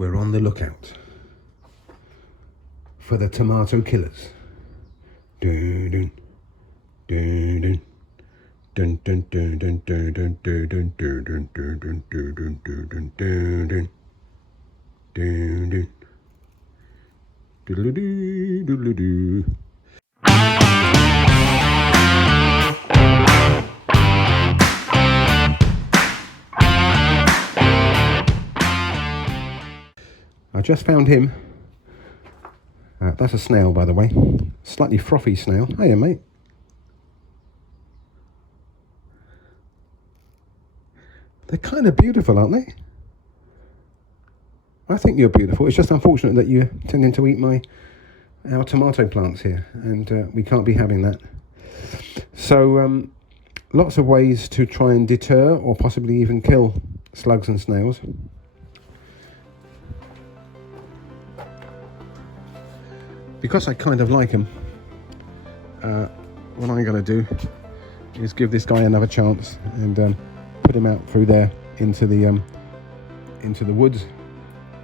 we're on the lookout for the tomato killers. Dun, dun, dun, dun. Dun dun dun dun dun dun dun dun dun dun dun dun dun dun dun dun dun dun. Doodle-doo, doodle-doo. I just found him. That's a snail, by the way. Slightly frothy snail. Hiya, mate. They're kind of beautiful, aren't they? I think you're beautiful. It's just unfortunate that you're tending to eat our tomato plants here, and we can't be having that. So lots of ways to try and deter or possibly even kill slugs and snails. Because I kind of like them, what I'm going to do is give this guy another chance and put him out through there into the woods.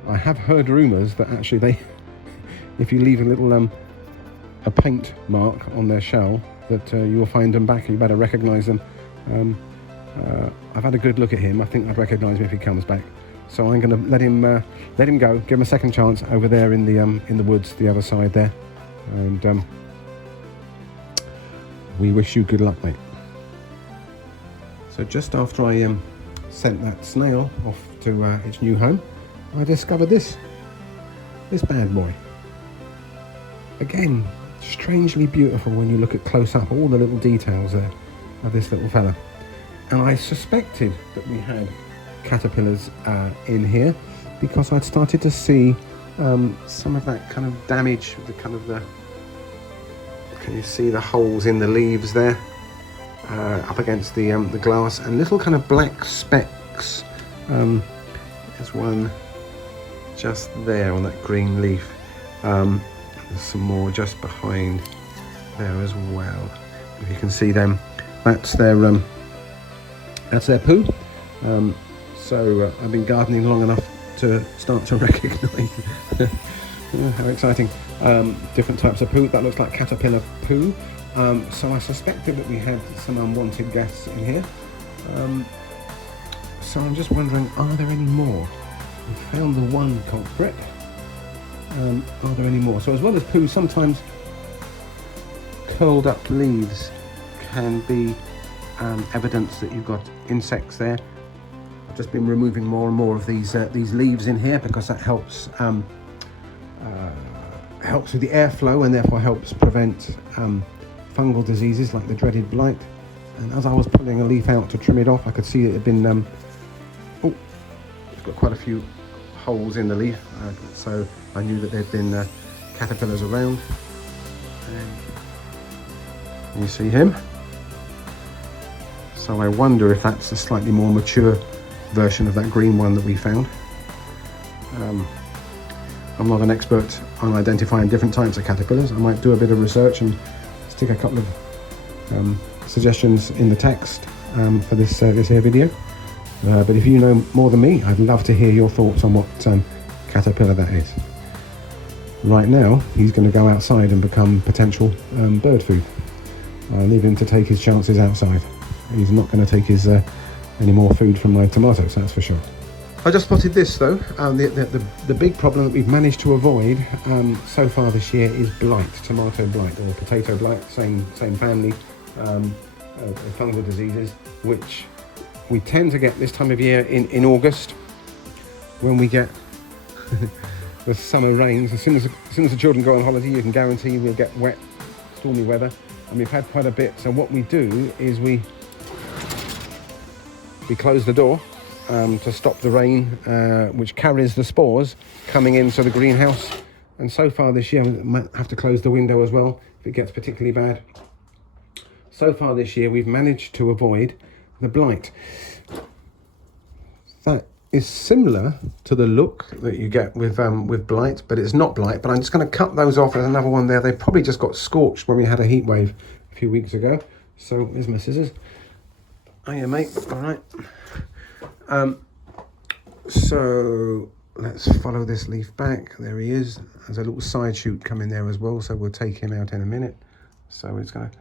I have heard rumours that actually if you leave a little a paint mark on their shell, that you will find them back. You better recognise them. I've had a good look at him. I think I'd recognise him if he comes back. So I'm going to let him go. Give him a second chance over there in the woods, the other side there, and we wish you good luck, mate. So just after I sent that snail off to its new home, I discovered this bad boy. Again, strangely beautiful when you look at close up, all the little details there of this little fella. And I suspected that we had caterpillars in here because I'd started to see some of that kind of damage, can you see the holes in the leaves there up against the glass, and little kind of black specks. There's one just there on that green leaf. There's some more just behind there as well. If you can see them, that's their poo. So I've been gardening long enough to start to recognise how exciting, different types of poo. That looks like caterpillar poo. So I suspected that we had some unwanted guests in here. So I'm just wondering, are there any more? We found the one culprit. Are there any more? So as well as poo, sometimes curled up leaves can be evidence that you've got insects there. I've just been removing more and more of these leaves in here because that helps with the airflow and therefore helps prevent fungal diseases like the dreaded blight. And as I was pulling a leaf out to trim it off, I could see it had been it's got quite a few holes in the leaf, so I knew that there'd been caterpillars around. And you see him. So I wonder if that's a slightly more mature version of that green one that we found. I'm not an expert on identifying different types of caterpillars. I might do a bit of research and stick a couple of suggestions in the text for this here video. But if you know more than me, I'd love to hear your thoughts on what caterpillar that is. Right now, he's going to go outside and become potential bird food. I'll leave him to take his chances outside. He's not going to take his any more food from my tomatoes, that's for sure. I just spotted this though. The big problem that we've managed to avoid so far this year is blight, tomato blight or potato blight, same family of fungal diseases, which we tend to get this time of year in August when we get the summer rains. As soon as the children go on holiday, you can guarantee we'll get wet, stormy weather, and we've had quite a bit. So what we do is we close the door to stop the rain, which carries the spores coming into the greenhouse. And so far this year, we might have to close the window as well if it gets particularly bad. So far this year, we've managed to avoid the blight. That is similar to the look that you get with blight, but it's not blight. But I'm just going to cut those off. There's another one there. They probably just got scorched when we had a heat wave a few weeks ago. So here's my scissors. Hiya, mate. All right. So let's follow this leaf back. There he is. There's a little side shoot coming there as well, so we'll take him out in a minute. So it's going to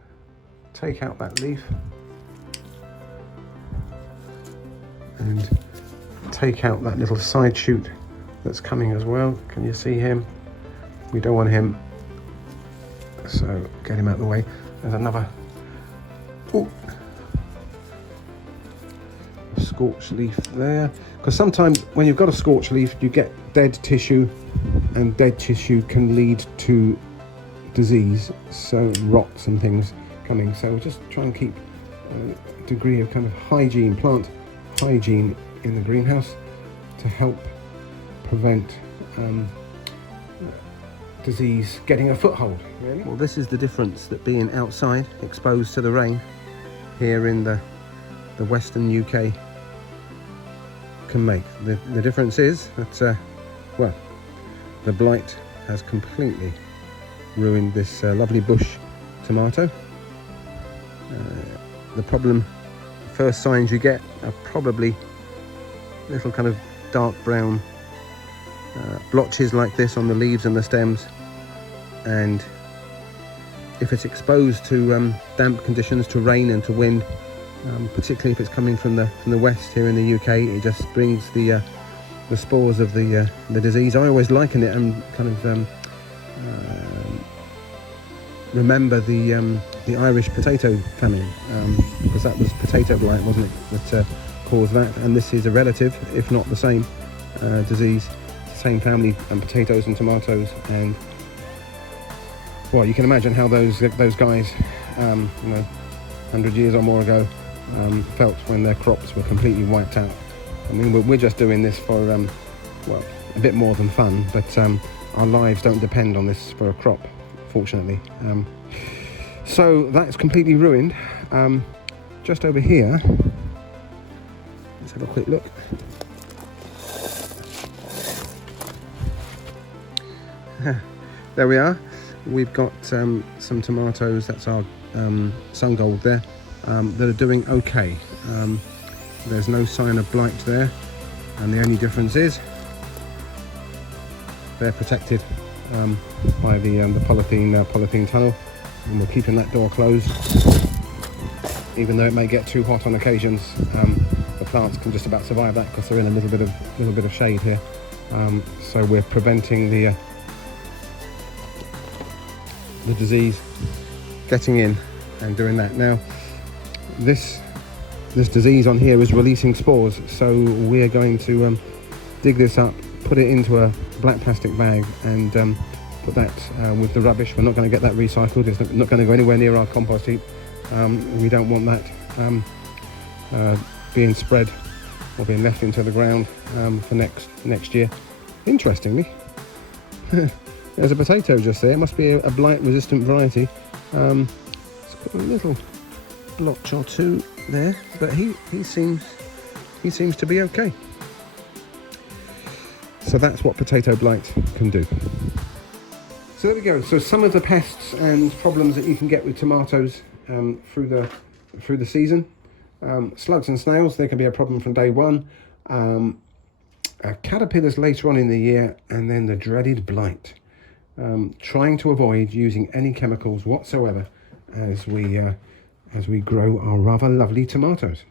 take out that leaf and take out that little side shoot that's coming as well. Can you see him? We don't want him, so get him out of the way. There's another scorched leaf there, because sometimes when you've got a scorched leaf you get dead tissue, and dead tissue can lead to disease, so rots and things coming. So just try and keep a degree of kind of hygiene, plant hygiene in the greenhouse to help prevent disease getting a foothold, really. Well, this is the difference that being outside exposed to the rain here in the western UK can make. The difference is that well, the blight has completely ruined this lovely bush tomato. The problem, first signs you get are probably little kind of dark brown blotches like this on the leaves and the stems, and if it's exposed to damp conditions, to rain and to wind, particularly if it's coming from the west here in the UK, it just brings the spores of the disease. I always liken it and kind of remember the Irish potato famine, because that was potato blight, wasn't it, that caused that, and this is a relative, if not the same disease, same family, and potatoes and tomatoes. And well, you can imagine how those guys, 100 years or more ago, felt when their crops were completely wiped out. I mean, we're just doing this for well, a bit more than fun, but our lives don't depend on this for a crop, fortunately. So that's completely ruined. Just over here, let's have a quick look. There we are. We've got some tomatoes, that's our sun gold there, that are doing okay. There's no sign of blight there, and the only difference is they're protected by the polythene tunnel, and we're keeping that door closed. Even though it may get too hot on occasions, the plants can just about survive that because they're in a little bit of shade here. So we're preventing the disease getting in and doing that. Now, this disease on here is releasing spores, so we're going to dig this up, put it into a black plastic bag, and put that with the rubbish. We're not going to get that recycled. It's not going to go anywhere near our compost heap. We don't want that being spread or being left into the ground for next year. Interestingly, there's a potato just there. It must be a blight resistant variety. It's got a little blotch or two there, but he seems to be okay. So that's what potato blight can do. So there we go. So some of the pests and problems that you can get with tomatoes through the season. Slugs and snails, they can be a problem from day one. Caterpillars later on in the year, and then the dreaded blight. Trying to avoid using any chemicals whatsoever as we grow our rather lovely tomatoes.